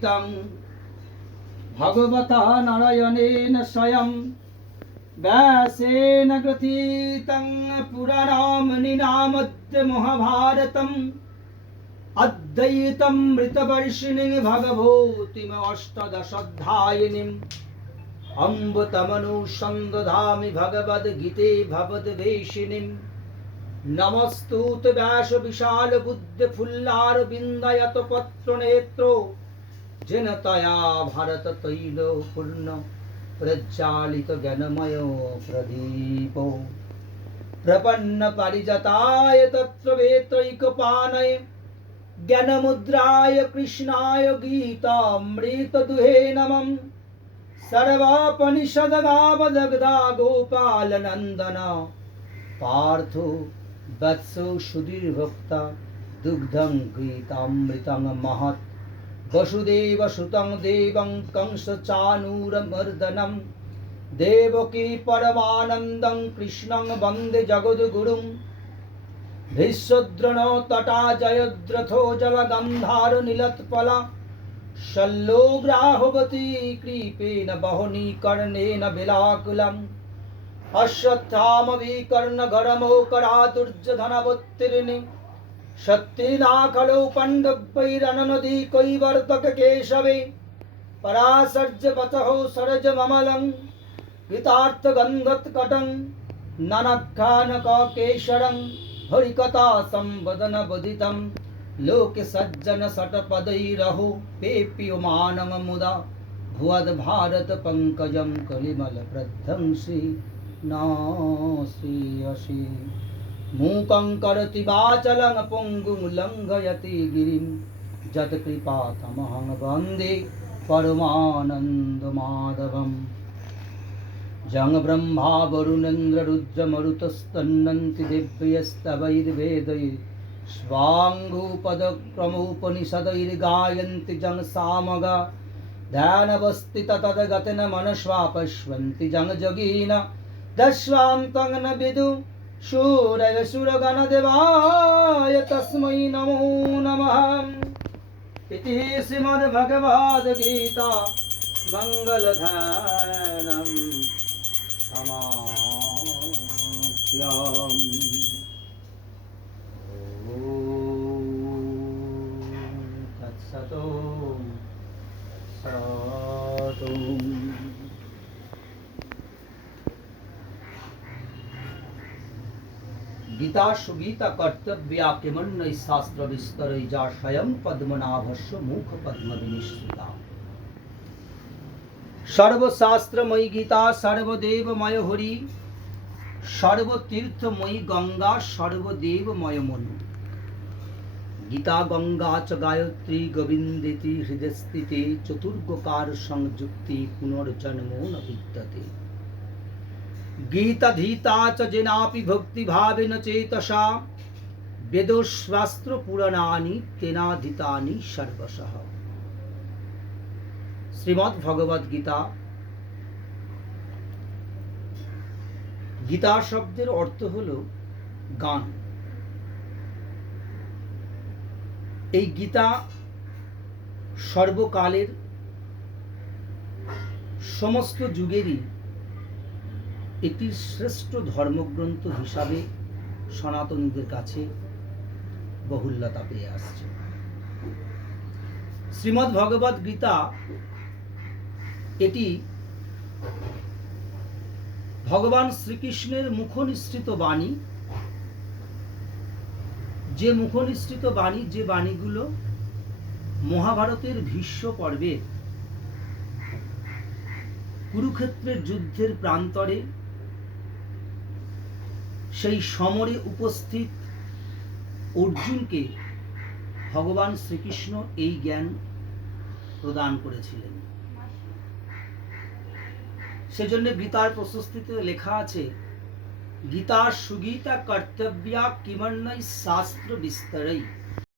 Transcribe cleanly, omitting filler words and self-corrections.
गीतं भगवता नारायणेन स्वयं व्यासेन ग्रथीतं पुराणामनिनामद्य महाभारतम् अद्वैतमृतवर्षिणीं भगवतीम् अष्टादशाध्यायिनीम् अम्ब तमनुसन्दधामि भगवद्गीते भवद्वेषिणीम् नमस्तुत व्यास विशाल बुद्ध फुल्लारविन्दयत पत्रनेत्रो जेन तया भारत तैल पूर्ण प्रज्वालित ज्ञानमय प्रदीपो प्रपन्न पारिजाताय तत्र वेत्रैकपाणये ज्ञानमुद्राय कृष्णाय गीतामृत दुहे नमः सर्वापनिषद्गावदग्धा गोपाल नंदन पार्थो वत्सो सुधीर्भक्ता दुग्धं गीतामृतं महत् वसुदेव सुतं देवं कंसचाणूरमर्दनं देवकी परमानन्दं कृष्णं वन्दे जगद्गुरुं भीष्मद्रोण तटा जयद्रथो जलगन्धार नीलोत्पला शल्योग्राहवती कृपेण वहुनी कर्णेन बिलाकुलम् अश्वत्थामविकर्णघरमोकरादुर्जधनवुत्तीर्णे शक्तिनाखलो पण्डवैरननदी कैवर्तक केशवे पराशर्यवचः सरजममलं कृतार्थगन्धत्कटं ननखानककेशरं हरिकथा संवदनवदितं लोके सज्जन शतपदैरहो पेप्यमानं मुदा भुवद्भारत पंकजं कलिमलप्रध्वंसी नासीयसि मूकं करोति वाचालं पुङ्गुं लङ्घयति गिरिं यत्कृपातमहं वन्दे परमानन्दमाधवम् जं ब्रह्मा वरुणेन्द्र रुद्रमरुतस्तन्नन्ति दिव्यस्तवैर्वेदैः स्वाङ्गोपदक्रमोपनिषदैर्गायन्ति जं सामगा ध्यानवस्थित तद्गतेन मनस्वा पश्यन्ति जं योगिन दस्वान्तं न विदु शूरय सुरगणदेवाय तस्मै नमो नमः इति श्रीमद्भगवद्गीता मङ्गलध्यानं समाप्याम् तत्सतो गीता सुगीता कर्तव्या किमन्य शास्त्र विस्तर जा स्वयं पद्मनाभस्य मुख पद्म विनिश्चिता सर्वशास्त्रमयी गीता सर्वदेवमय हरि सर्वतीर्थमयी गंगा सर्वदेवमय मनु गीता गंगा च गायत्री गोविंदेति हृदय स्थिते चतुर्गकार संयुक्ति पुनर्जन्मो न विद्यते गीताधीता च जेनापि भक्ति भावेन चेतसा वेदशास्त्र पुराणानि तेनाधीतानि सर्वशः श्रीमद् भगवद गीता गीता शब्देर अर्थ हलो गान এই গীতা সর্বকালের সমস্ত যুগেরই একটি শ্রেষ্ঠ ধর্মগ্রন্থ হিসাবে সনাতনীদের কাছে বহুল্যতা পেয়ে আসছে। শ্রীমদ্ ভগবদ গীতা এটি ভগবান শ্রীকৃষ্ণের মুখনিসৃত বাণী, যে মুখনিসৃত বাণী, যে বাণীগুলো মহাভারতের ভীষ্ম পর্বে কুরুক্ষেত্রের যুদ্ধের প্রান্তরে সেই সমরে উপস্থিত অর্জুনকে ভগবান শ্রীকৃষ্ণ এই জ্ঞান প্রদান করেছিলেন। সেজন্য গীতার প্রশস্তিতে লেখা আছে, গীতা সুগীতা কর্তব্যা কিমন্যৈ শাস্ত্র বিস্তরৈ